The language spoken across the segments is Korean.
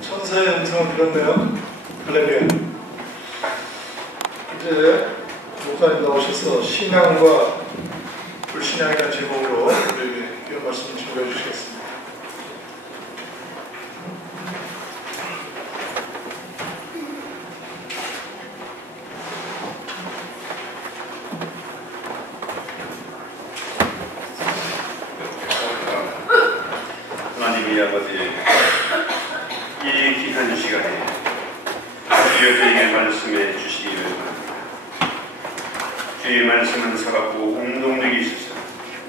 천사의 음성을 들었네요. 할렐루야. 이제 목사님 나오셔서 신앙과 불신앙이라는 제목으로 우리에게 이런 말씀을 준비해 주시겠습니다. 하나님의 아버지, 이 귀한 시간에 주여 저에게 말씀해 주시기 원합니다. 주의 말씀은 살았고 운동력이 있어서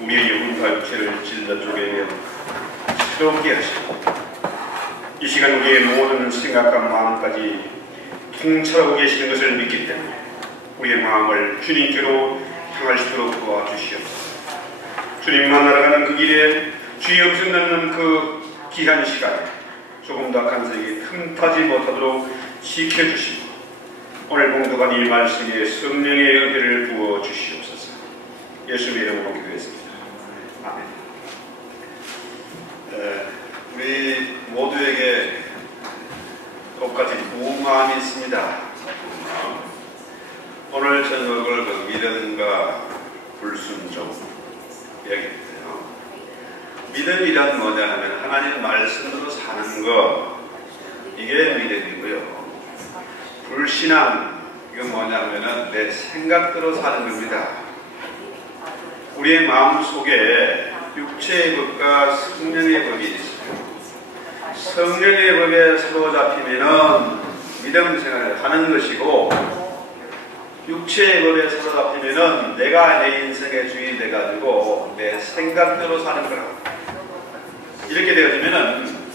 우리의 영혼과 육체를 찔러 쪼개며 새롭게 하시고 이 시간 우리의 모든 생각과 마음까지 통찰하고 계시는 것을 믿기 때문에 우리의 마음을 주님께로 향할 수 있도록 도와주시옵소서. 주님 만나러 가는 그 길에 주의 음성 듣는 그 귀한 시간에 조금도 악한 세계 틈타지 못하도록 지켜주시고 오늘 봉독한 이 말씀에 성령의 은혜를 부어 주시옵소서. 예수님의 이름으로 기도했습니다. 아멘. 우리 모두에게 똑같이 두 마음이 있습니다. 오늘 저녁을 그 믿음과 불순종 이야기입니다. 믿음이란 뭐냐 하면 하나님 말씀으로 사는 것, 이게 믿음이고요. 불신앙, 이건 뭐냐 하면 내 생각대로 사는 겁니다. 우리의 마음 속에 육체의 법과 성령의 법이 있어요. 성령의 법에 사로잡히면은 믿음 생활을 하는 것이고, 육체의 법에 사로잡히면은 내가 내 인생의 주인이 돼가지고 내 생각대로 사는 거라고. 이렇게 되어지면은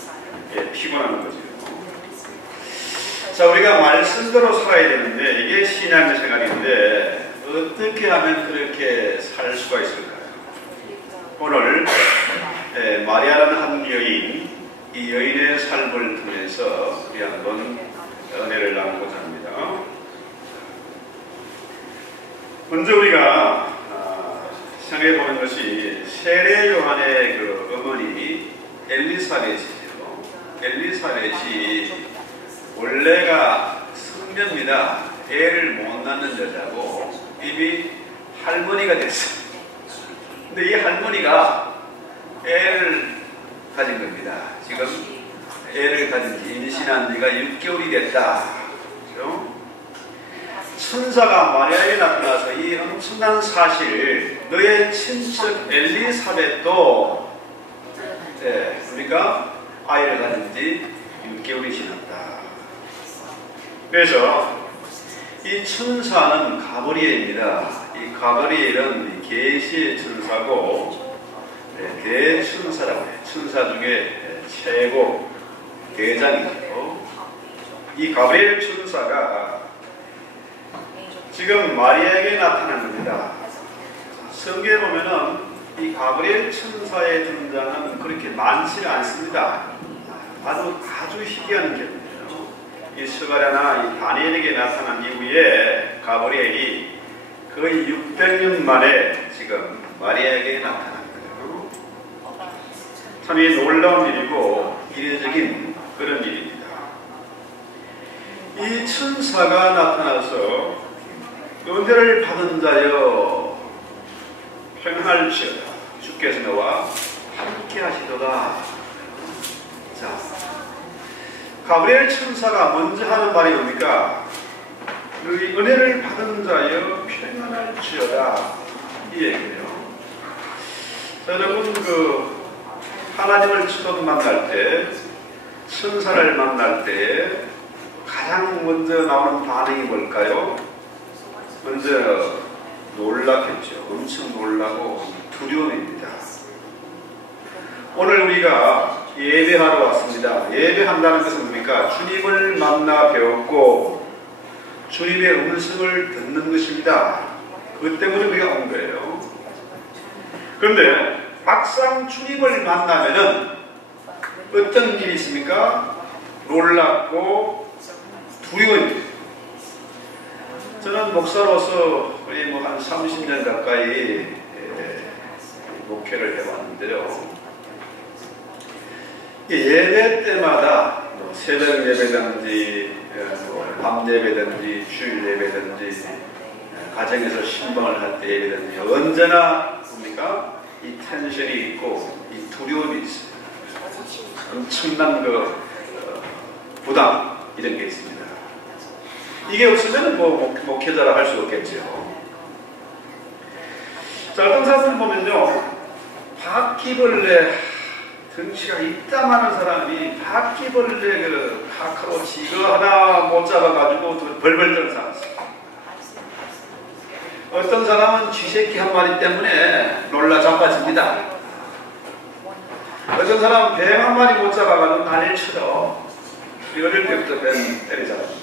피곤한 거죠. 자, 우리가 말씀대로 살아야 되는데 이게 신앙의 생활인데 어떻게 하면 그렇게 살 수가 있을까요? 오늘 마리아라는 한 여인, 이 여인의 삶을 통해서 우리 한번 은혜를 나누고자 합니다. 먼저 우리가 생각해 보는 것이 세례 요한의 그 어머니 엘리사벳이죠. 엘리사벳이 원래가 성녀입니다. 애를 못 낳는 여자고 이미 할머니가 됐어요. 근데 이 할머니가 애를 가진 겁니다. 지금 애를 가진 지 임신한 지가 6개월이 됐다. 그렇죠? 천사가 마리아에게 나타나서 이 엄청난 사실, 너의 친척 엘리사벳도 그러니까 아이를 가진 지 6개월이 지났다. 그래서 이 천사는 가브리엘입니다. 이 가브리엘은 계시의 천사고 대천사라고 해요. 천사 중에 최고 대장이죠. 이 가브리엘 천사가 지금 마리아에게 나타난 겁니다. 성경에 보면은 이 가브리엘 천사의 등장은 그렇게 많지는 않습니다. 아주 희귀한 경우예요. 이 스가랴나 이 다니엘에게 나타난 이후에 가브리엘이 거의 600년 만에 지금 마리아에게 나타난 거예요. 참 놀라운 일이고 이례적인 그런 일입니다. 이 천사가 나타나서 은혜를 받은 자여 평안할지어다. 주께서 너와 함께 하시도다. 자, 가브리엘 천사가 먼저 하는 말이 뭡니까? 너희 은혜를 받은 자여 평안할지어다. 이 얘기예요. 자, 여러분 하나님을 처음 만날 때, 천사를 만날 때 가장 먼저 나오는 반응이 뭘까요? 먼저 놀랐겠죠. 엄청 놀라고 두려움입니다. 오늘 우리가 예배하러 왔습니다. 예배한다는 것은 뭡니까? 주님을 만나 배웠고 주님의 음성을 듣는 것입니다. 그것 때문에 우리가 온 거예요. 그런데 막상 주님을 만나면은 어떤 일이 있습니까? 놀랍고 두려워입니다. 저는 목사로서 거의 한 30년 가까이 목회를 해왔는데요. 예배 때마다 새벽 예배든지 밤 예배든지 주일 예배든지 가정에서 신방을 할 때 예배든지 언제나 뭡니까? 이 텐션이 있고 이 두려움이 있어요. 엄청난 부담 이런 게 있습니다. 이게 없으면 목회자라 할 수 없겠죠. 자, 어떤 사람을 보면요, 바퀴벌레 등치가 이따만한 사람이 바퀴벌레 카카오치 이거 하나 못 잡아가지고 벌벌 떠는 사람 있어요. 어떤 사람은 쥐새끼 한 마리 때문에 놀라 자빠집니다. 어떤 사람은 뱀 한 마리 못 잡아가지고 난리를 쳐요. 어릴 때부터 뱀 때리잖아요.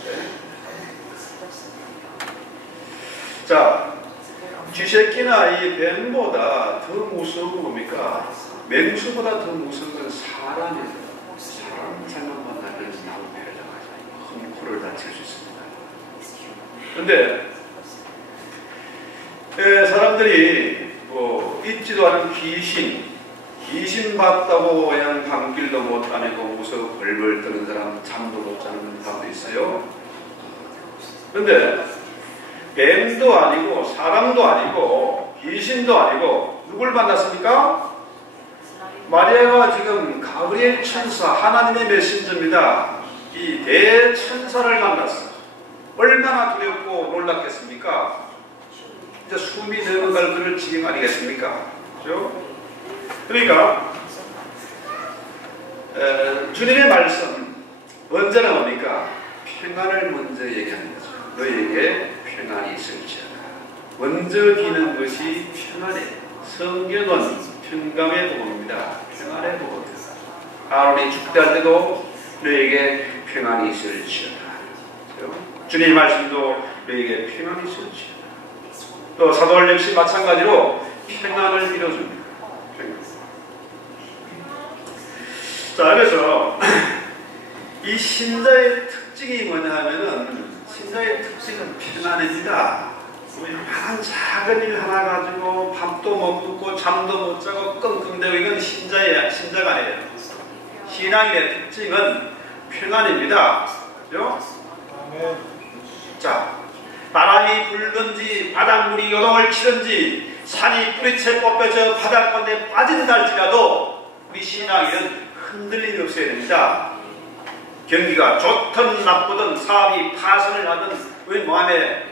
자, 쥐새끼나 이 뱀보다 더 무서운 건 뭡니까? 맹수보다 더 무서운 건 사람이에요. 사람 생각만 하면 나오면 코를 다칠 수 있습니다. 그런데 사람들이 있지도 않은 귀신 봤다고 그냥 밤길도 못 다니고 무서워 벌벌 떠는 사람, 잠도 못 자는 사람도 있어요. 그런데 뱀도 아니고 사람도 아니고 귀신도 아니고 누굴 만났습니까? 마리아가 지금 가브리엘 천사, 하나님의 메신저입니다. 이 대천사를 만났어. 얼마나 두렵고 놀랐겠습니까? 이제 숨이 넘어갈 그럴 지경 아니겠습니까? 그렇죠? 그러니까 주님의 말씀 언제나 뭡니까? 평안을 먼저 얘기하는 거죠. 너에게 평안이 있을지어다. 먼저 기는 것이 평안이에요. 성경은 평강의 복음입니다. 평안의 복음. 아론이 죽다 할 때도 너에게 평안이 있을지어다. 주님의 말씀도 너에게 평안이 있을지어다. 또 사도월 역시 마찬가지로 평안을 빌어줍니다. 자, 그래서 이 신자의 특징이 뭐냐 하면은 신자의 특징은 평안입니다. 한 작은 일 하나 가지고 밥도 못 먹고 잠도 못 자고 끙끙대고 이건 신자가 아니에요. 신앙의 특징은 평안입니다. 그죠? 자, 바람이 불든지 바닷물이 요동을 치든지 산이 뿌리채 뽑혀져 바닷가운데 빠진다 할지라도 우리 신앙에는 흔들림이 없어야 됩니다. 경기가 좋든 나쁘든 사업이 파산을 하든 우리 몸에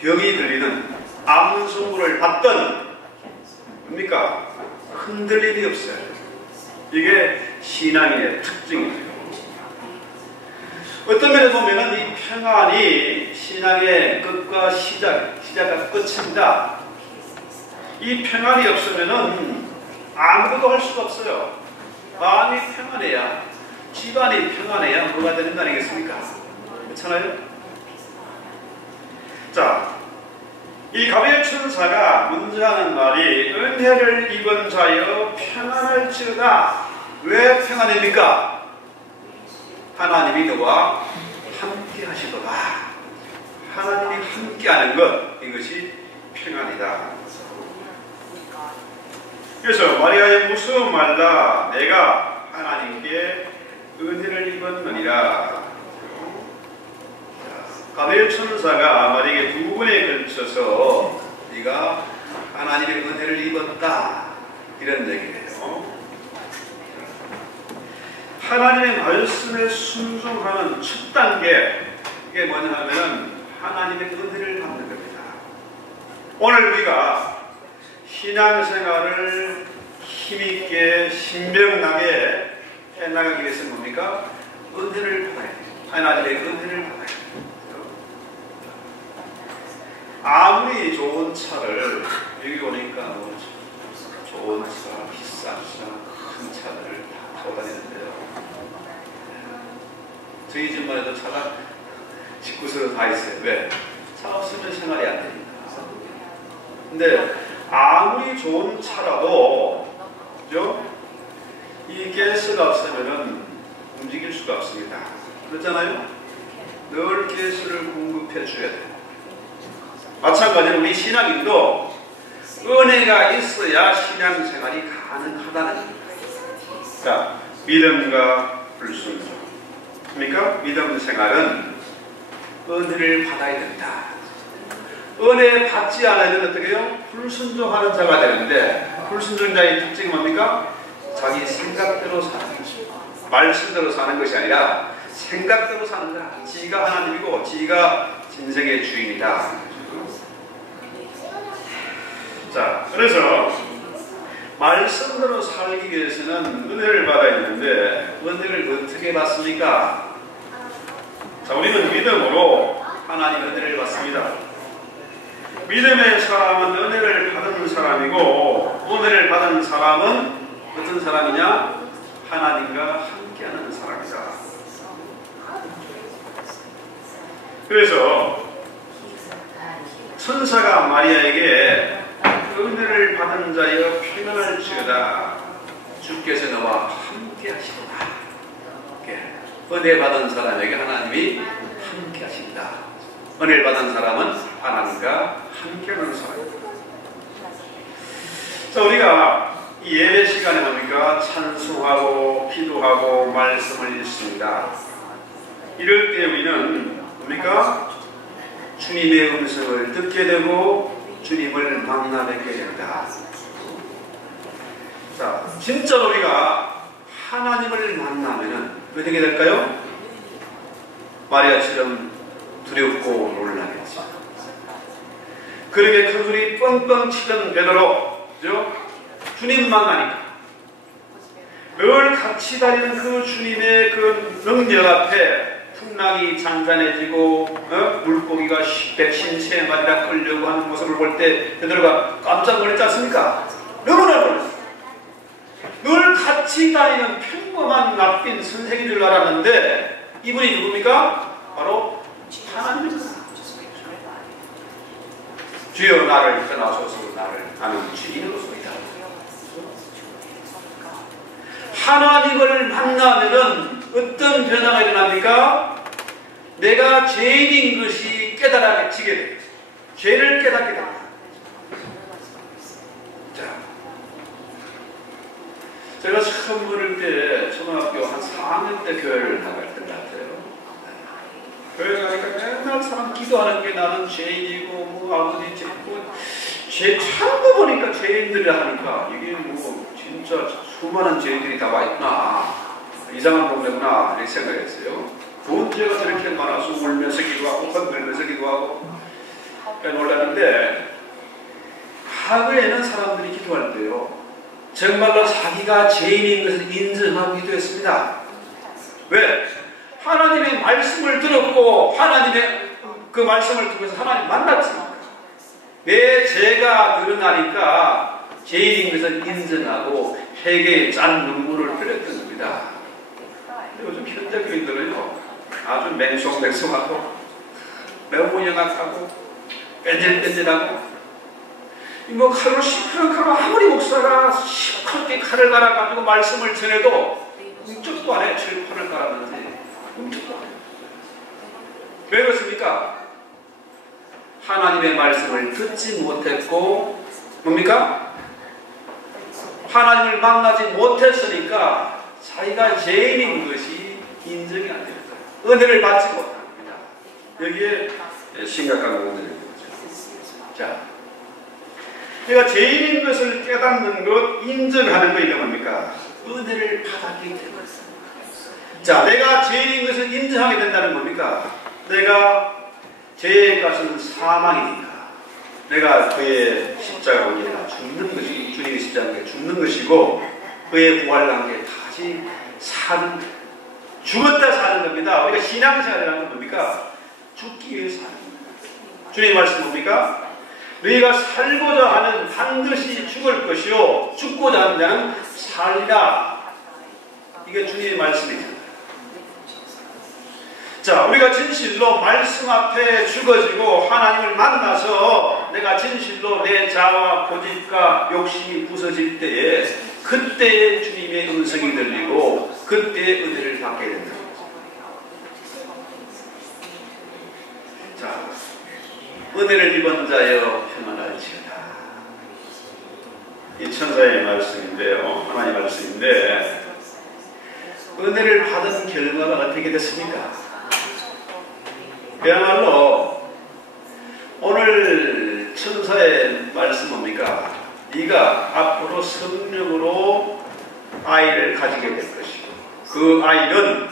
병이 들리는 암순물을 받든 뭡니까? 흔들림이 없어요. 이게 신앙의 특징이죠. 어떤 면에 보면은 이 평안이 신앙의 끝과 시작과 끝입니다. 이 평안이 없으면은 아무것도 할 수가 없어요. 마음이 평안해야, 집안이 평안해야 뭐가 되는 거 아니겠습니까? 그렇잖아요? 자, 이 가브리엘 천사가 먼저 하는 말이 은혜를 입은 자여 평안할지어다. 왜 평안입니까? 하나님이 너와 함께 하시더라. 하나님이 함께 하는 것, 이것이 평안이다. 그래서 마리아의 무서워 말라, 내가 하나님께 은혜를 입었느니라. 가브리엘 천사가 마리아에게 두 번에 걸쳐서 네가 하나님의 은혜를 입었다, 이런 얘기예요. 하나님의 말씀에 순종하는 첫 단계, 이게 뭐냐 하면은 하나님의 은혜를 받는 겁니다. 오늘 우리가 신앙생활을 힘있게 신명나게 해나가기 위해서 뭡니까? 은혜를 받아야 돼요. 하나님의 은혜를 받아야 돼요. 아무리 좋은 차를 여기 오니까 좋은 차, 비싼 차, 큰 차를 다 타고 다니는데요. 저희 집만 해도 차가 집구석에 다 있어요. 왜? 차 없으면 생활이 안 됩니다. 근데 아무리 좋은 차라도, 그죠? 이 가스가 없으면 움직일 수가 없습니다. 그렇잖아요? 늘 가스를 공급해 줘야 돼요. 마찬가지로 우리 신앙인도 은혜가 있어야 신앙생활이 가능하다는 겁니다. 자, 믿음과 불순종. 그러니까 믿음 생활은 은혜를 받아야 된다. 은혜 받지 않으면 어떻게 해요? 불순종하는 자가 되는데, 불순종자의 특징이 뭡니까? 자기 생각대로 사는 것이죠. 말씀대로 사는 것이 아니라 생각대로 사는 거야. 지가 하나님이고 지가 인생의 주인이다. 자, 그래서 말씀대로 살기 위해서는 은혜를 받아야 되는데, 은혜를 어떻게 받습니까? 자, 우리는 믿음으로 하나님 은혜를 받습니다. 믿음의 사람은 은혜를 받은 사람이고, 은혜를 받은 사람은 어떤 사람이냐? 하나님과 함께하는 사람이다. 그래서 천사가 마리아에게 은혜를 받은 자여 평안할지어다, 주께서 너와 함께 하시구나. 은혜 받은 사람에게 하나님이 함께 하신다. 은혜를 받은 사람은 하나님과 함께 하는 사람입니다. 자, 우리가 이 예배 시간에 뭡니까? 찬송하고 기도하고 말씀을 읽습니다. 이럴 때 우리는 뭡니까? 주님의 음성을 듣게 되고 주님을 만나 뵙게 된다. 자, 진짜 우리가 하나님을 만나면은 어떻게 될까요? 마리아처럼 두렵고 놀라겠죠. 그렇게 큰 소리 뻥뻥 치던 베드로, 그죠? 주님 만나니까 늘 같이 다니는 그 주님의 그 능력 앞에 풍랑이 잔잔해지고 물고기가 150마리나 끌려고 하는 모습을 볼 때 베드로가 깜짝 놀랐지 않습니까? 너무나 놀랐어요. 늘 같이 다니는 평범한 낯빈 선생인 줄 알았는데 이분이 누굽니까? 바로 하나님입니다. 주여 나를 떠나소서, 나를 나는 주인으로소이다. 하나님을 만나면은 어떤 변화가 일어납니까? 내가 죄인인 것이 깨달아지게 됩니다. 죄를 깨닫게 됩니다. 자, 제가 처음 어릴 때 초등학교 한 4학년 때 교회를 나갔던 것 같아요. 교회 가니까 맨날 사람 기도하는 게 나는 죄인이고 뭐 아버지 죄 참고 보니까 죄인들이 하니까 이게 뭐 진짜 수많은 죄인들이 다 와 있구나, 이상한 동네구나 이렇게 생각했어요. 돈 죄가 저렇게 많아서 울면서 기도하고 건들면서 기도하고 놀랐는데, 과거에는 사람들이 기도할 때요 정말로 자기가 죄인인 것을 인정하고 기도했습니다. 왜? 하나님의 말씀을 들었고 하나님의 그 말씀을 통해서 하나님 만났습니다. 내 죄가 드러나니까 죄인인 것을 인정하고 회개의 짠 눈물을 흘렸던 겁니다. 요즘 현대 교인들은요 아주 맹송맹송하고 매우 영악하고 뺀질뺀질하고 뭐 칼로 시커멓고 아무리 목사가 시커멓게 칼을 갈아가지고 말씀을 전해도 꿈쩍도 안 해. 철판을 갈았는지 꿈쩍도 안 해. 왜 그렇습니까? 하나님의 말씀을 듣지 못했고 뭡니까? 하나님을 만나지 못했으니까 자기가 죄인인 것이 인정이 안 되는 거예요. 은혜를 받지 못합니다. 여기에 심각한 문제가 있는 거죠. 자, 내가 죄인인 것을 깨닫는 것, 인정하는 거, 이게 뭡니까? 은혜를 받았기 때문에. 자, 내가 죄인인 것을 인정하게 된다는 겁니까? 내가 죄의 값은 사망이니까 내가 그의 십자가로 인해 죽는 것이, 주님의 십자가에 죽는 것이고 그의 부활을 함께 다시 죽었다 사는 겁니다. 우리가 신앙생활이라는 건 뭡니까? 죽기 위해 사는 겁니다. 주님 말씀 뭡니까? 너희가 살고자 하는 반드시 죽을 것이요 죽고자 하는 자는 살리라. 이게 주님의 말씀이잖아요. 자, 우리가 진실로 말씀 앞에 죽어지고 하나님을 만나서 내가 진실로 내 자아와 고집과 욕심이 부서질 때에 그때에 주님의 음성이 들리고 그때의 은혜를 받게 된다. 자, 은혜를 입은 자여 평안할지어다. 이 천사의 말씀인데요. 하나님의 말씀인데 은혜를 받은 결과가 어떻게 됐습니까? 그야말로 오늘 천사의 말씀 뭡니까? 네가 앞으로 성령으로 아이를 가지게 될 것이고 그 아이는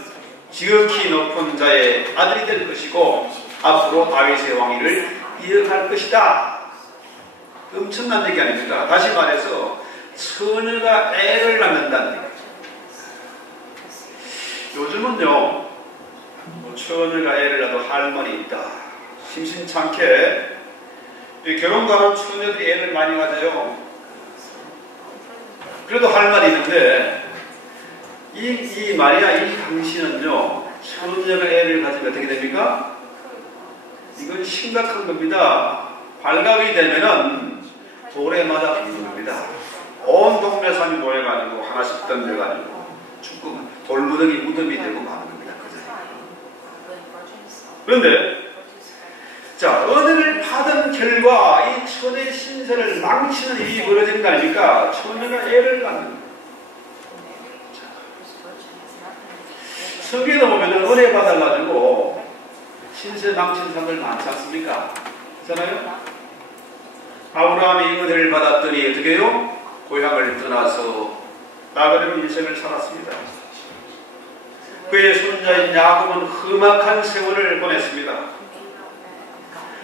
지극히 높은 자의 아들이 될 것이고 앞으로 다윗의 왕위를 이어갈 것이다. 엄청난 얘기 아닙니까? 다시 말해서 처녀가 애를 낳는다는 얘기죠. 요즘은요 처녀가 애를 낳아도 할머니 있다. 심심찮게 결혼도 안 한 처녀들이 애를 많이 가져요. 그래도 할 말이 있는데 이 마리아 이 당신은요 처녀가 애를 가지면 어떻게 됩니까? 이건 심각한 겁니다. 발각이 되면은 돌에 맞아 죽는 겁니다. 온 동네 산이 모여가지고 하나씩 던져가지고 죽고 돌무더기 무덤이 되고 마는 겁니다. 그런데 자 은혜를 받은 결과 이 천의 신세를 망치는 일이 벌어지는 거 아닙니까? 처녀가 애를 낳는. 성경에 보면 은혜 받아가지고 신세 망친 사람들 많지 않습니까? 그렇잖아요? 아브라함이 은혜를 받았더니 어떻게 해요? 고향을 떠나서 나그네로 인생을 살았습니다. 그의 손자인 야곱은 험악한 세월을 보냈습니다.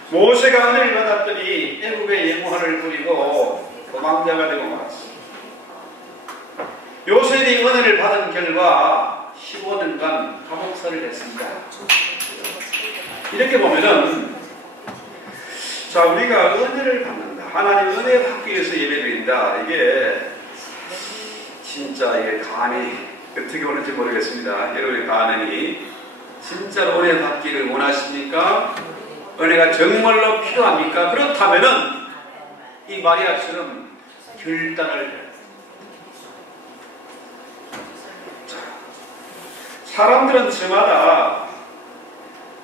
모세가 은혜를 받았더니 애국의 예무한을 부리고 도망자가 되고 말았습니다. 요셉이 은혜를 받은 결과 15년간 감옥살이를 했습니다. 이렇게 보면은 자 우리가 은혜를 받는다. 하나님 은혜 받기 위해서 예배드린다. 이게 진짜 이게 감히 어떻게 오는지 모르겠습니다. 여러분의 반응이 진짜로 은혜 받기를 원하십니까? 은혜가 정말로 필요합니까? 그렇다면은 이 마리아처럼 결단을 해요. 사람들은 저마다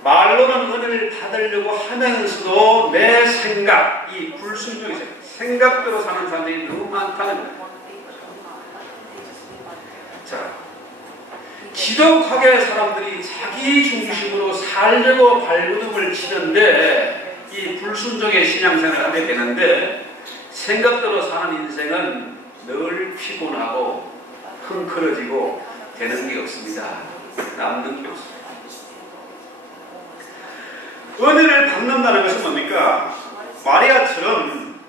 말로는 은혜를 받으려고 하면서도 내 생각, 이 불순종의 생각대로 사는 사람들이 너무 많다는 거예요. 자, 지독하게 사람들이 자기 중심으로 살려고 발버둥을 치는데 이 불순종의 신앙생활을 하게 되는데 생각대로 사는 인생은 늘 피곤하고 흥크러지고 되는 게 없습니다. 남는 게 없습니다. 은혜를 받는다는 것은 뭡니까? 마리아처럼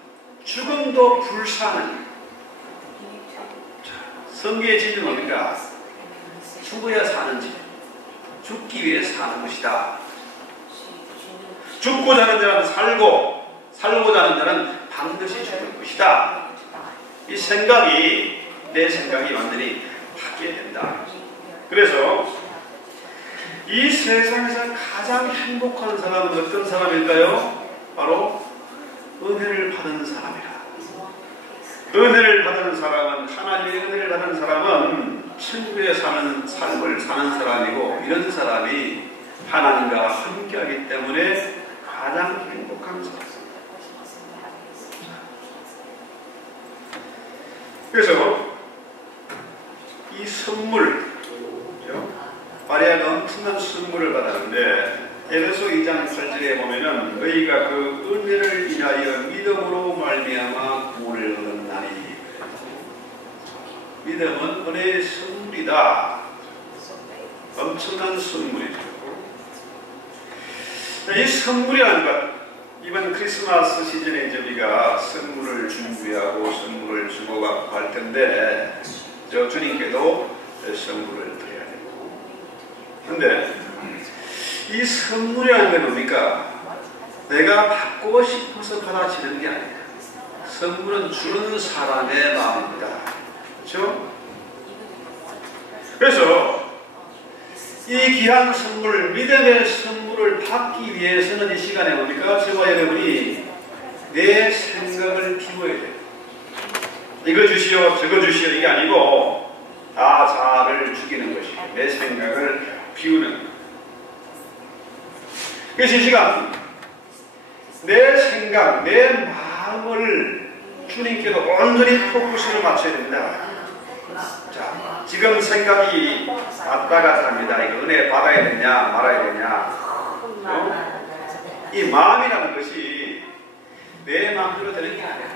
죽음도 불사하는 성경의 진리는 뭡니까? 죽어야 사는지 죽기 위해 사는 것이다. 죽고자 하는 자는 살고 살고자 하는 자는 반드시 죽을 것이다. 이 생각이 내 생각이 완전히 바뀌어야 된다. 그래서 이 세상에서 가장 행복한 사람은 어떤 사람일까요? 바로 은혜를 받은 사람이라. 은혜를 받은 사람은 하나님의 은혜를 받은 사람은 천국에 사는 삶을 사는 사람이고 이런 사람이 하나님과 함께하기 때문에 가장 행복한 사람. 그래서 이 선물 마리아가 엄청난 선물을 받았는데 에베소 2장 8절에 보면은 너희가 그 은혜를 인하여 믿음으로 말미암아 구원을 얻었나니 믿음은 은혜의 선물이다. 엄청난 선물이죠. 이 선물이라는 것 이번 크리스마스 시즌에 이제 우리가 선물을 준비하고 선물을 주고받고 할 텐데 저 주님께도 선물을 드려야 되고 근데 이 선물이라는 게 뭡니까? 내가 받고 싶어서 받아지는 게 아니야. 선물은 주는 사람의 마음입니다. 그렇죠? 그래서 이 귀한 선물, 믿음의 선물을 받기 위해서는 이 시간에 뭡니까? 저와 여러분이 내 생각을 비워야 돼요. 이거 주시오, 저거 주시오 이게 아니고 나 자아를 죽이는 것이고 내 생각을 비우는 것. 그래서 이 시간 내 생각, 내 마음을 주님께도 온전히 포커스를 맞춰야 됩니다. 자, 지금 생각이 왔다 갔다 합니다. 이거 은혜 받아야 되냐 말아야 되냐. 이 마음이라는 것이 내 마음대로 되는 게 아니야.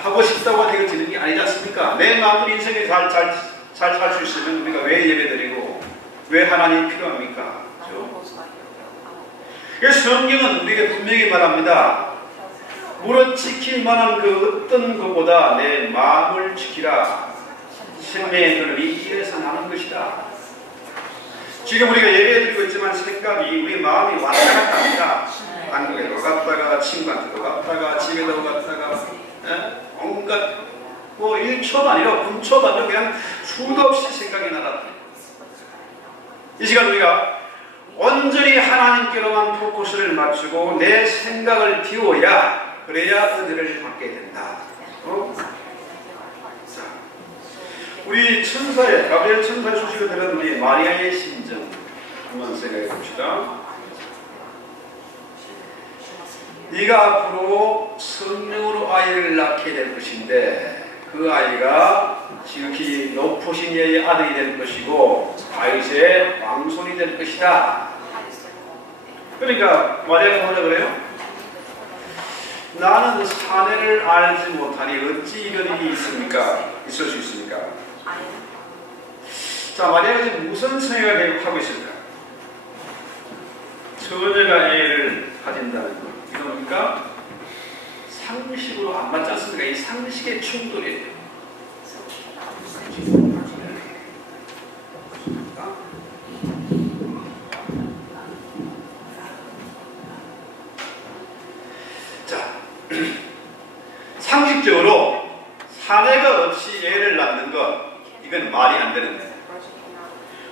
하고 싶다고 되어지는 게 아니지 않습니까? 내 마음대로 인생에 잘 살 수 있으면 우리가 왜 예배드리고 왜 하나님이 필요합니까? 그래서 성경은 우리에게 분명히 말합니다. 무릇 지킬 만한 그 어떤 것보다 내 마음을 지키라. 생명의 흐름이 이에서 나는 것이다. 지금 우리가 예배드리고 있지만 생각이 우리 마음이 왔다 갔다 합니다. 한국에도 갔다가 친구한테도 갔다가 집에도 갔다가 온갖 뭐 1초도 아니라 분초도 아니라 그냥 수도 없이 생각이 나다. 이 시간 우리가 온전히 하나님께로만 포커스를 맞추고 내 생각을 비워야 그래야 은혜를 받게 된다. 자, 우리 천사의 가브리엘 천사의 소식을 들은 우리 마리아의 심정 한번 생각해 봅시다. 네가 앞으로 성령으로 아이를 낳게 될 것인데 그 아이가 지극히 높으신 이의 아들이 될 것이고 다윗의 왕손이 될 것이다. 그러니까 마리아가 뭐라 그래요? 나는 사내를 알지 못하니 어찌 이런 일이 있을 수 있습니까? 자, 마리아가 지금 무슨 생각을 하고 있을까? 처녀가 애를 가진다는 것. 이거 뭡니까? 상식으로 안 맞지 않습니까? 이 상식의 충돌이에요. 자, 상식적으로 사내가 없이 애를 낳는 것, 이건 말이 안 되는 거예요.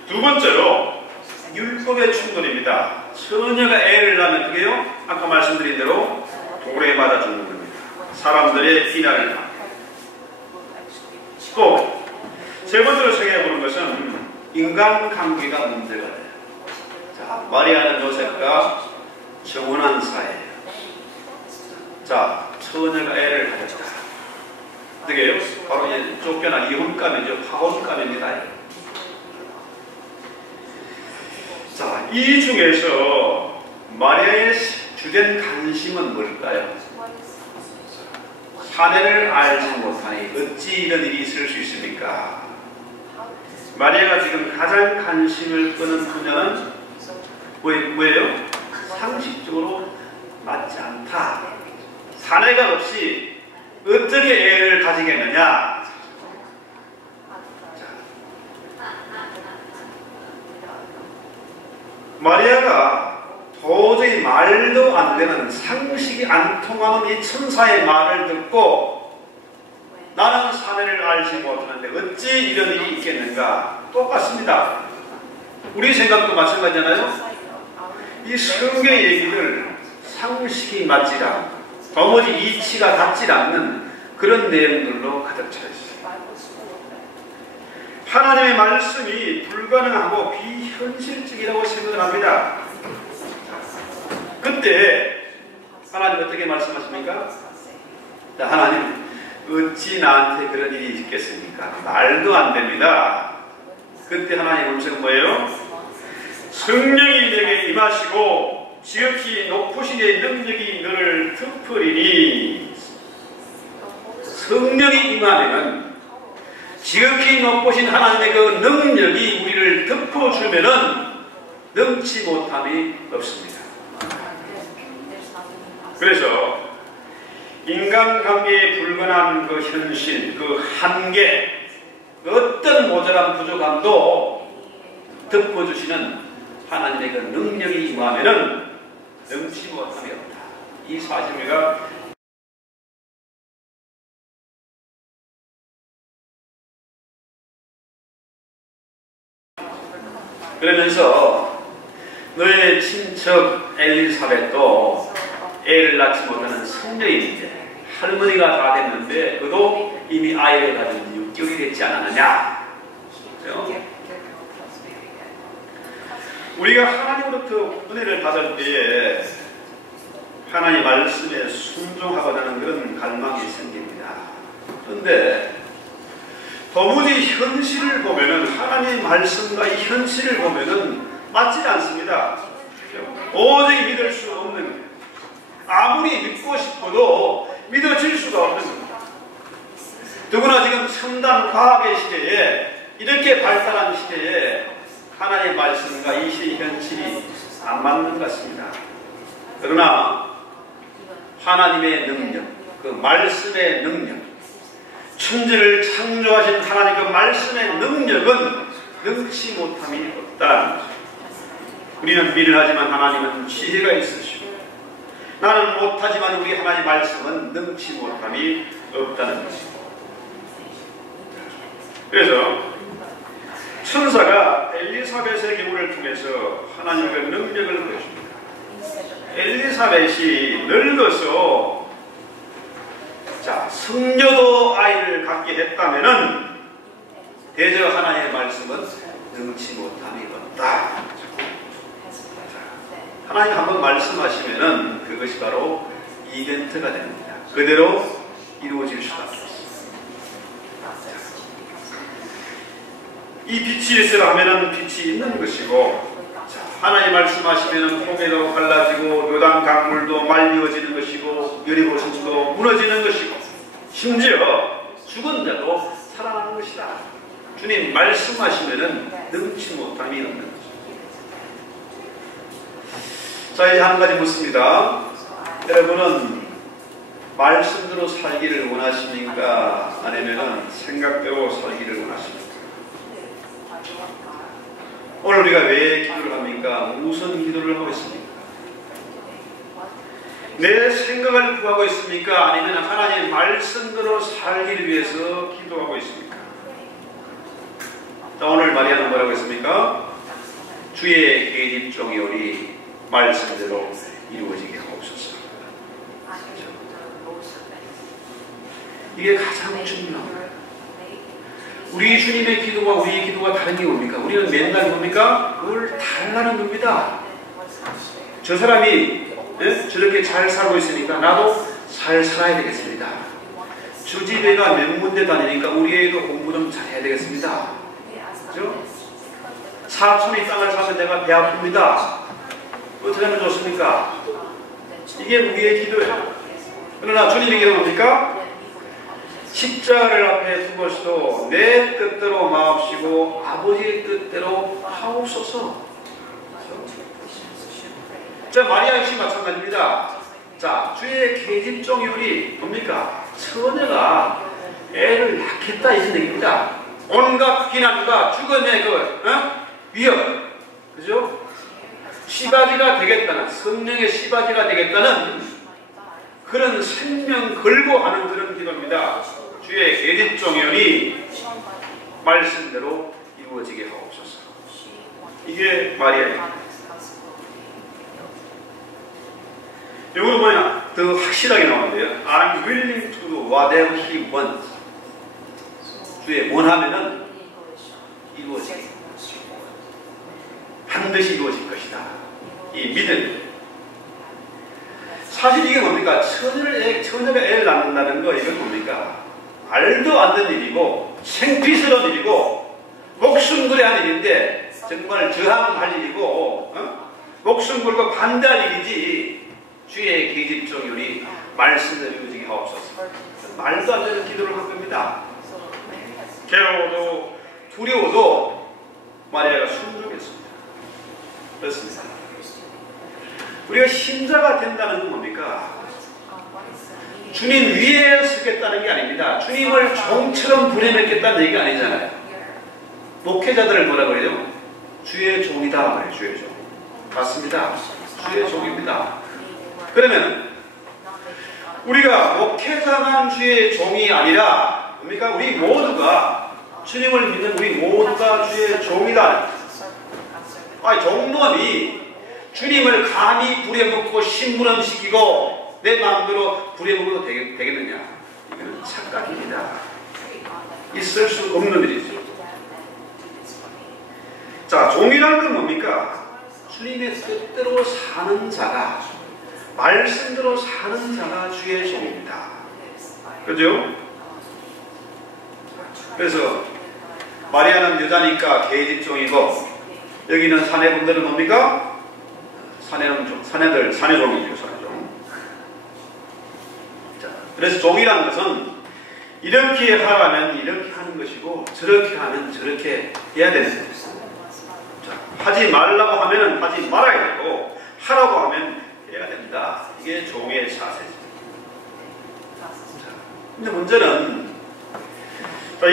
두 번째로 율법의 충돌입니다. 처녀가 애를 낳으면 어떻게 해요? 아까 말씀드린 대로 돌에 맞아 죽는 겁니다. 사람들의 비난을 받고. 또 세 번째로 생각해 보는 것은 인간관계가 문제가 돼요. 자, 마리아는 요셉과 정혼한 사이예요. 자, 처녀가 애를 가졌다. 어떻게 해요? 바로 이제 쫓겨난 이혼감이죠. 파혼감입니다. 자, 이 중에서 마리아의 주된 관심은 뭘까요? 사내를 알지 못하니 어찌 이런 일이 있을 수 있습니까? 마리아가 지금 가장 관심을 끄는 분야는 뭐예요? 상식적으로 맞지 않다. 사내가 없이 어떻게 애를 가지겠느냐? 마리아가 도저히 말도 안 되는 상식이 안 통하는 이 천사의 말을 듣고 나는 사내를 알지 못하는데 어찌 이런 일이 있겠는가? 똑같습니다. 우리 생각도 마찬가지잖아요. 이 성경의 얘기를 상식이 맞지 않고 도무지 이치가 닿지 않는 그런 내용들로 가득 차 있어요. 하나님의 말씀이 불가능하고 비현실적이라고 생각을 합니다. 그때 하나님 어떻게 말씀하십니까? 자, 하나님 어찌 나한테 그런 일이 있겠습니까? 말도 안 됩니다. 그때 하나님 음성은 뭐예요? 성령이 내게 임하시고 지극히 높으신 이의 능력이 너를 덮으리니. 성령이 임하면은 지극히 높으신 하나님의 그 능력이 우리를 덮어주면은 능치 못함이 없습니다. 그래서 인간관계에 불건한 그 현실, 그 한계, 어떤 모자란 부족함도 덮어주시는 하나님의 그 능력이 임하면은 능치 못함이 없다. 이 사실을 그러면서 너의 친척 엘리사벳도 애를 낳지 못하는 성녀인데 할머니가 다 됐는데 그도 이미 아이를 가진 지 6개월이 됐지 않았느냐. 그렇죠? 우리가 하나님으로부터 은혜를 받을 때에 하나님의 말씀에 순종하고자 하는 그런 갈망이 생깁니다. 그런데 도무지 현실을 보면은 하나님의 말씀과 이 현실을 보면은 맞지 않습니다. 도저히 믿을 수 없는, 아무리 믿고 싶어도 믿어질 수가 없는 겁니다. 더구나 지금 첨단 과학의 시대에, 이렇게 발달한 시대에 하나님의 말씀과 이 시의 현실이 안 맞는 것 같습니다. 그러나 하나님의 능력, 그 말씀의 능력, 천지를 창조하신 하나님 그 말씀의 능력은 능치 못함이 없다는 것입니다. 우리는 미련하지만 하나님은 지혜가 있으시고, 나는 못하지만 우리 하나님의 말씀은 능치 못함이 없다는 것입니다. 그래서 천사가 엘리사벳의 경우를 통해서 하나님의 능력을 보여줍니다. 엘리사벳이 늙어서 성녀도 아이를 갖게 했다면은 대저 하나님의 말씀은 능치 못함이 없다. 하나님 한번 말씀하시면은 그것이 바로 이벤트가 됩니다. 그대로 이루어질 수밖에 없습니다. 이 빛이 있으라 하면은 빛이 있는 것이고, 하나님 말씀하시면은 홍해도 갈라지고 요단 강물도 말리어지는 것이고 여리고 성도 무너지는 것이고 심지어 죽은 자도 살아나는 것이다. 주님 말씀하시면은 능치 못함이 없는 것입니다. 자, 이제 한 가지 묻습니다. 여러분은 말씀대로 살기를 원하십니까? 아니면은 생각대로 살기를 원하십니까? 오늘 우리가 왜 기도를 합니까? 무슨 기도를 하고 있습니까? 내 생각을 구하고 있습니까? 아니면 하나님의 말씀대로 살기를 위해서 기도하고 있습니까? 자, 오늘 마리아는 뭐라고 했습니까? 주의 계집종이오니 말씀대로 이루어지게 하옵소서. 이게 가장 중요합니다. 우리 주님의 기도와 우리의 기도가 다른 게 뭡니까? 우리는 맨날 뭡니까? 그걸 달라는 겁니다. 저 사람이 저렇게 잘 살고 있으니까 나도 잘 살아야 되겠습니다. 저 집애가 명문대 다니니까 우리 애도 공부 좀 잘해야 되겠습니다. 그죠? 사촌이 땅을 사면 내가 배 아픕니다. 어떻게 하면 좋습니까? 이게 우리의 기도예요. 그러나 주님의 기도는 뭡니까? 십자가를 앞에 두고서도 내 뜻대로 마옵시고 아버지의 뜻대로 하옵소서. 자, 마리아 역시 마찬가지입니다. 자, 주의 계집종이오니 뭡니까? 처녀가 애를 낳겠다 이 얘기입니다. 온갖 비난과 죽음의 위협, 그죠? 시바지가 되겠다는, 성령의 시바지가 되겠다는 그런 생명 걸고 하는 그런 기도입니다. 주의 계집종이오니 말씀대로 이루어지게 하옵소서. 이게 마리아입니다. 이거는 뭐냐? 더 확실하게 나오는데요. I'm willing to do whatever he wants. 주의 원하면은 이루어지게. 반드시 이루어질 것이다. 이 믿음. 사실 이게 뭡니까? 처녀가 애를 낳는다는 거, 이건 뭡니까? 말도 안 되는 일이고, 생피스러운 일이고, 목숨 걸어야 할 일인데, 정말 저항할 일이고, 목숨 걸고 반대할 일이지, 주의 계집종이오니 말씀대로 이루어지게 하옵소서. 말도 안 되는 기도를 한 겁니다. 괴로워도, 두려워도, 마리아가 순종했습니다. 그렇습니다. 우리가 신자가 된다는 건 뭡니까? 주님 위에 서겠다는 게 아닙니다. 주님을 종처럼 부려먹겠다는 얘기가 아니잖아요. 목회자들을 뭐라 그래요? 주의 종이다 말이에요. 주의 종. 맞습니다. 주의 종입니다. 그러면 우리가 목회자만 주의 종이 아니라 뭡니까? 우리 모두가 주님을 믿는 우리 모두가 주의 종이다. 종놈이 주님을 감히 부려먹고 심부름시키고 내 마음대로 부려먹어도 되겠느냐? 이건 착각입니다. 있을 수 없는 일이죠. 자, 종이라는 건 뭡니까? 주님의 뜻대로 사는 자가 말씀대로 사는 자가 주의 종입니다. 그죠? 그래서 마리아는 여자니까 계집종이고 여기는 사내분들은 뭡니까? 사내종이죠. 사내종. 자, 그래서 종이라는 것은 이렇게 하라면 이렇게 하는 것이고 저렇게 하면 저렇게 해야 되는 거예요. 자, 하지 말라고 하면 하지 말아야 되고 하라고 하면 해야 된다. 이게 종의 자세죠. 자, 근데 문제는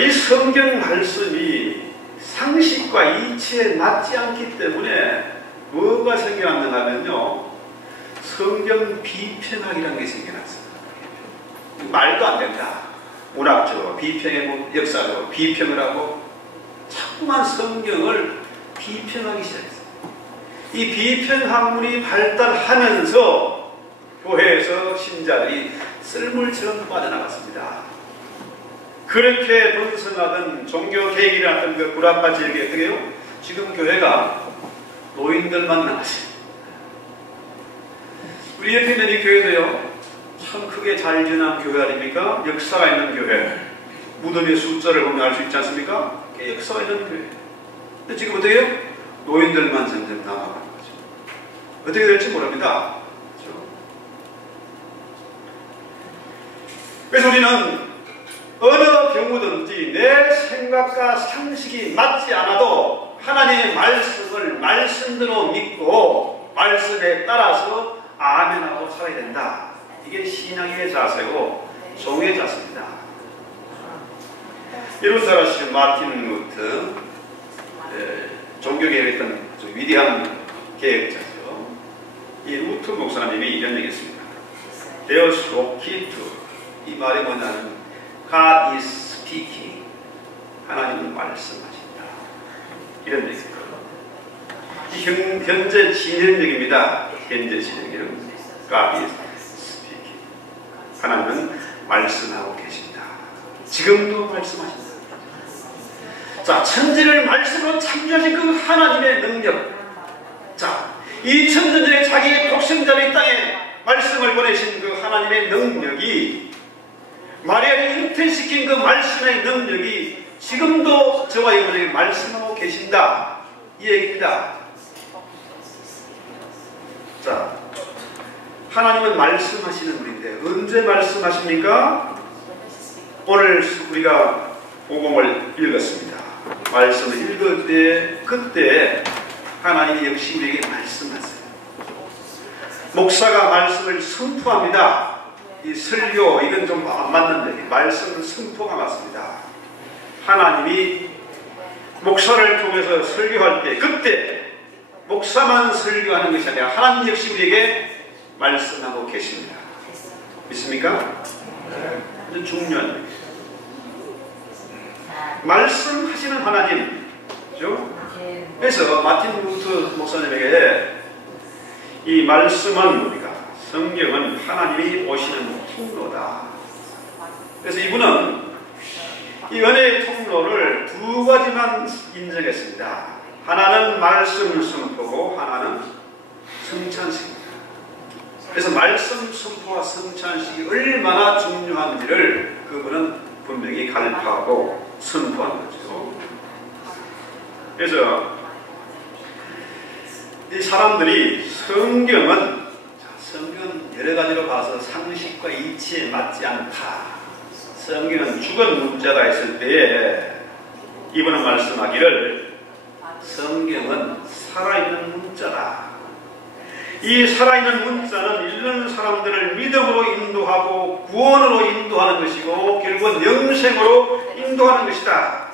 이 성경 말씀이 상식과 이치에 맞지 않기 때문에 뭐가 생겨났는가 하면요, 성경 비평학이라는 게 생겨났어요. 말도 안 된다. 문학적으로 비평의 역사적으로 비평을 하고 자꾸만 성경을 비평하기 시작했어요. 이 비평학문이 발달하면서 교회에서 신자들이 썰물처럼 빠져나갔습니다. 그렇게 번성하던 종교 계획이라던 그 불합같이 이렇게 어떻게 해요? 지금 교회가 노인들만 남았어요. 우리 옆에 있는 이 교회도요, 참 크게 잘 지난 교회 아닙니까? 역사가 있는 교회. 무덤의 숫자를 보면 알 수 있지 않습니까? 역사가 있는 교회. 근데 지금 어떻게 해요? 노인들만 점점 남아가는 거죠. 어떻게 될지 모릅니다. 그렇죠? 그래서 우리는 어느 경우든지 내 생각과 상식이 맞지 않아도 하나님의 말씀을 말씀대로 믿고 말씀에 따라서 아멘하고 살아야 된다. 이게 신앙의 자세고 종의 자세입니다. 여러분 잘 아시죠? 마틴 루터, 종교계에 있던 위대한 계획자죠. 이 루터 목사님이 이런 얘기했습니다. There's no key to. 이 말이 뭐냐면 God is speaking. 하나님은 말씀하신다. 이런 얘기입니다. 현재 진행형입니다. 현재 진행형. God is speaking. 하나님은 말씀하고 계신다. 지금도 말씀하신다. 자, 천지를 말씀으로 창조하신 그 하나님의 능력. 자, 2000년 전에 자기의 독생자를 이 땅에 말씀을 보내신 그 하나님의 능력이, 마리아를 잉태시킨 그 말씀의 능력이 지금도 저와 여러분에게 말씀하고 계신다. 이 얘기입니다. 자, 하나님은 말씀하시는 분인데 언제 말씀하십니까? 오늘 우리가 복음을 읽었습니다. 말씀을 읽을 때 그때 하나님이 역시 우리에게 말씀하세요. 목사가 말씀을 선포합니다. 이 설교, 이건 좀 안 맞는데 말씀은 선포가 맞습니다. 하나님이 목사를 통해서 설교할 때 그때 목사만 설교하는 것이 아니라 하나님 역시 우리에게 말씀하고 계십니다. 믿습니까? 아주 중요한 얘기예요. 말씀하시는 하나님, 그죠? 그래서 마틴 루터 목사님에게 이 말씀은 우리가 성경은 하나님이 오시는 통로다. 그래서 이분은 이 은혜의 통로를 두 가지만 인정했습니다. 하나는 말씀 선포고 하나는 성찬식입니다. 그래서 말씀 선포와 성찬식이 얼마나 중요한지를 그분은 분명히 가르쳐하고 선포한 거죠. 그래서 이 사람들이 성경은 여러 가지로 봐서 상식과 이치에 맞지 않다. 성경은 죽은 문자가 있을 때에 이분은 말씀하기를 성경은 살아있는 문자다. 이 살아있는 문자는 읽는 사람들을 믿음으로 인도하고 구원으로 인도하는 것이고 결국은 영생으로 인도하는 것이다.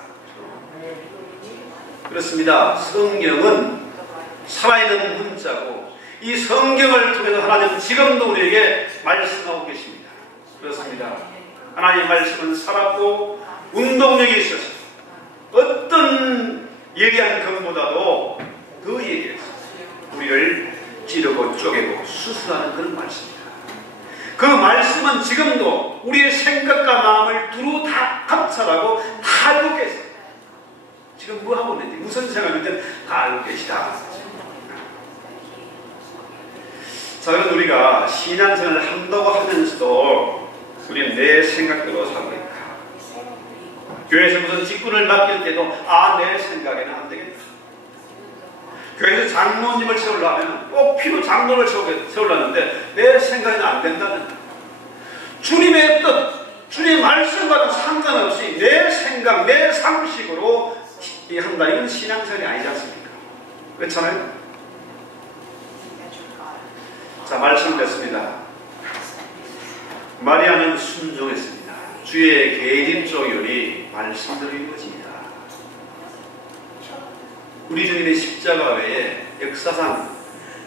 그렇습니다. 성경은 살아있는 문자고 이 성경을 통해서 하나님은 지금도 우리에게 말씀하고 계십니다. 그렇습니다. 하나님의 말씀은 살았고 운동력이 있어서 어떤 예리한 검보다도 더 예리해서 우리를 찌르고 쪼개고 수술하는 그런 말씀입니다. 그 말씀은 지금도 우리의 생각과 마음을 두루 다 감찰하고 다 알고 계세요. 지금 뭐 하고 있는지 무슨 생각인지 다 알고 계시다. 자, 그럼 우리가 신앙생활을 한다고 하면서도 우리는 내 생각대로 살고 있다. 교회에서 무슨 직분을 맡길 때도 내 생각에는 안 되겠다. 교회에서 장로님을 세우려면 꼭 필요 장로를 세우려는데 내 생각에는 안 된다는 거예요. 주님의 뜻, 주님의 말씀과는 상관없이 내 생각, 내 상식으로 한다. 이건 신앙생활이 아니지 않습니까? 그렇잖아요? 자, 말씀됐습니다. 마리아는 순종했습니다. 주의 계집종이오니 말씀대로 이루어집니다. 우리 주님의 십자가 외에 역사상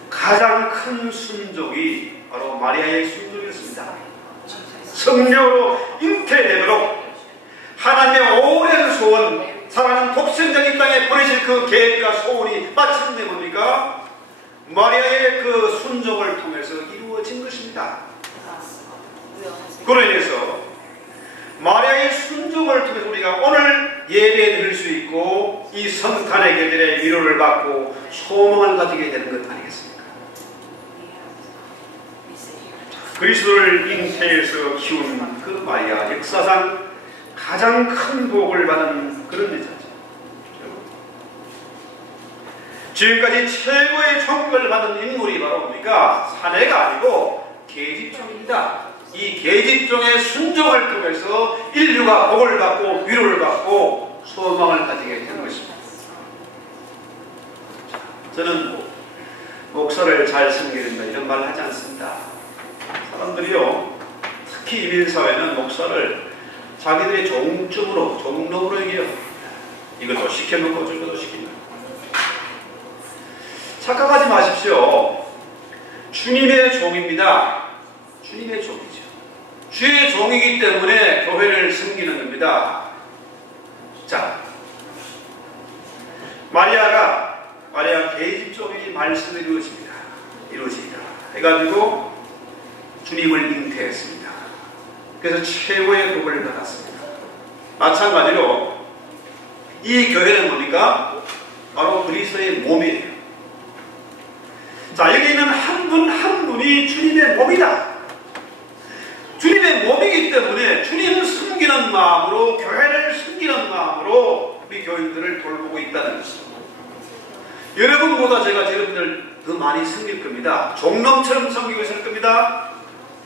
가장 큰 순종이 바로 마리아의 순종이었습니다. 성령으로 잉태되도록 하나님의 오랜 소원, 사랑하는 독생자의 땅에 보내실 그 계획과 소원이 마침내 뭡니까? 마리아의 그 순종을 통해서 이루어진 것입니다. 그로 인해서 마리아의 순종을 통해서 우리가 오늘 예배 드릴 수 있고 이 성탄의 계절에 위로를 받고 소망을 가지게 되는 것 아니겠습니까? 그리스도를 잉태해서 키운 그 마리아, 역사상 가장 큰 복을 받은 그런 여자죠. 지금까지 최고의 존경을 받은 인물이 바로 뭡니까? 사내가 아니고 계집종입니다. 이 계집종의 순종을 통해서 인류가 복을 받고 위로를 받고 소망을 가지게 되는 것입니다. 저는 목사를 잘 섬겨야 된다 이런 말을 하지 않습니다. 사람들이요, 특히 이민사회는 목사를 자기들의 종점으로, 종로로 얘기해요. 이것도 시켜놓고 저것도 시킨다. 착각하지 마십시오. 주님의 종입니다. 주님의 종이죠. 주의 종이기 때문에 교회를 섬기는 겁니다. 자, 마리아 계집종이 말씀을 이루어집니다. 해가지고 주님을 잉태했습니다. 그래서 최고의 복을 받았습니다. 마찬가지로 이 교회는 뭡니까? 바로 그리스도의 몸이에요. 자, 여기 있는 한 분 한 분이 주님의 몸이다. 주님의 몸이기 때문에 주님을 섬기는 마음으로, 교회를 섬기는 마음으로 우리 교인들을 돌보고 있다는 것입니다. 여러분보다 제가 여러분들 더 많이 섬길 겁니다. 종놈처럼 섬기고 있을 겁니다.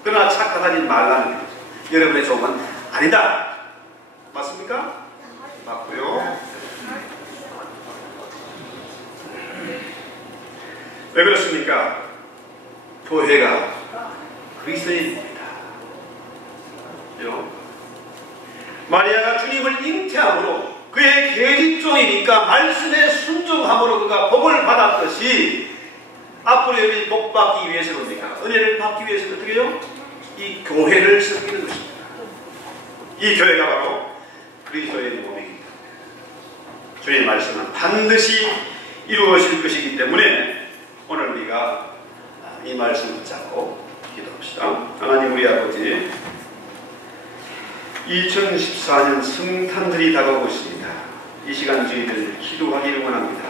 그러나 착각하지 말라는 거죠. 여러분의 종은 아니다. 맞습니까? 맞고요. 왜 그렇습니까? 교회가 그리스도의 몸이다. 마리아가 주님을 잉태함으로 그의 계집종이니까 말씀에 순종함으로 그가 복을 받았듯이 앞으로 여기 복 받기 위해서는 뭡니까? 은혜를 받기 위해서는 어떻게 해요? 이 교회를 섬기는 것입니다. 이 교회가 바로 그리스도의 몸이기 때문에 주의 말씀은 반드시 이루어질 것이기 때문에 오늘 우리가 이 말씀을 붙잡고 기도합시다. 하나님 우리 아버지, 2014년 성탄절이 다가오고 있습니다. 이 시간 저희들 기도하기를 원합니다.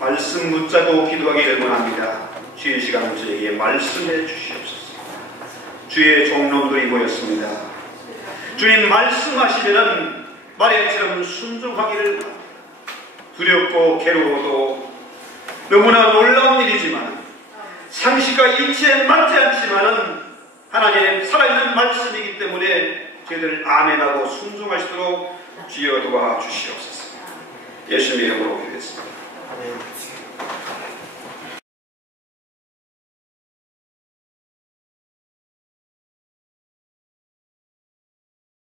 말씀 붙잡고 기도하기를 원합니다. 주의 시간 저에게 말씀해 주시옵소서. 주의 종놈들이 모였습니다. 주님 말씀하시면은 마리아처럼 순종하기를 원합니다. 두렵고 괴로워도 너무나 놀라운 일이지만 상식과 이치에 맞지 않지만은 하나님의 살아있는 말씀이기 때문에 저희들 아멘하고 순종하시도록 주여 도와주시옵소서. 예수님의 이름으로 기도했습니다. 아멘.